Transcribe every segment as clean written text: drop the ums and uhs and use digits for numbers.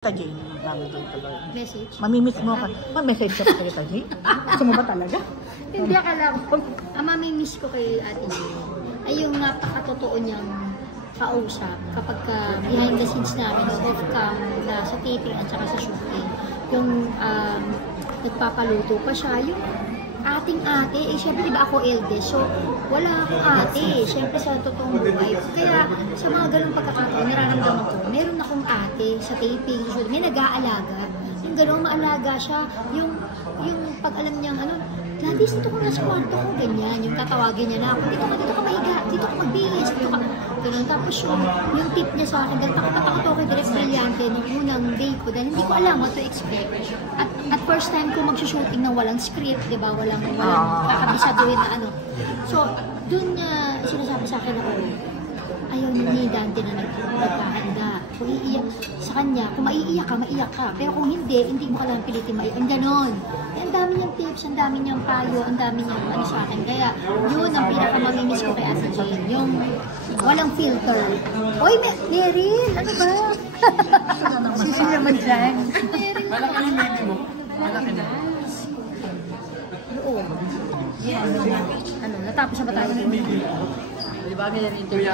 Jane, namin Jane tuloy. Message? Mamimiss mo ka. Message ka pa kita, Jane? Gusto mo ba talaga? Hindi, akala ko. Ang mamimiss ko kay Ate Jane ay yung napakatotoo niyang kausap kapag behind the scenes namin, off-cam, sa taping at saka sa shooting. Yung nagpapaluto pa siya, yung ating ate, eh syempre diba ako eldest, so wala akong ate, syempre sa totoong buhay. Kaya sa mga ganung pagkakataon, nararamdaman ko, meron akong ate sa taping, so may nag-aalaga, yung ganun, maalaga siya, yung pag alam niyang ano, Gladys, dito ko na sa kwarto ko, ganyan, yung tatawagin niya na ako, dito ka mahiga, dito ka magbihis, dito ka, ganun. Tapos yung tip niya sa akin, dahil takot ako kay Direk Brillante nung unang day ko, dahil hindi ko alam what to expect. At first time ko mag-shooting na walang script, di ba, walang kakabisaduhin na ano. So, dun niya sinasabi sa akin ako, ayaw ni Dante na nagkahanda. Kung iiyak sa kanya, kung maiiyak ka, maiyak ka. Pero kung hindi mo kailangan pilitin maiiyak. Ang ganon. Ang dami niyang tips, ang dami niyang payo, ang dami niyang ano sa akin. Kaya yun ang pinaka-mamimiss ko kay Ate Jane. Yung walang filter. Oy, Meryl! Ano ba? Sisi naman dyan. Meryl. Malaki yung baby mo. Malaki na. Oo. Ano, natapos na ba tayo? Diba ganyan yung interview?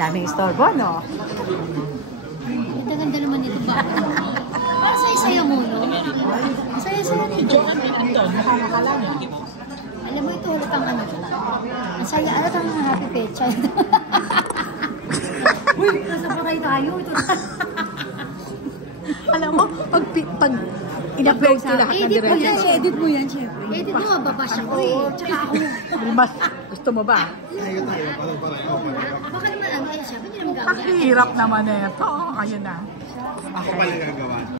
Daming istorbo, no? Ang ganda naman nito ba? Para saya-saya mo, no? Saya-saya nito. Alam mo ito, halatang ano. Ang saya, halatang mga happy pet child. Uy, nasa patay tayo. Ito. Alam mo, pag in-upload ko lahat na direct. Edit mo yan, syempre. Edit mo, mababash ako eh. Tsaka ako. Mas, gusto mo ba? Baka naman, ano, syempre, hindi naman gawin. Ang hirap naman eh. Oo, ayun na. Ako pala nagagawa.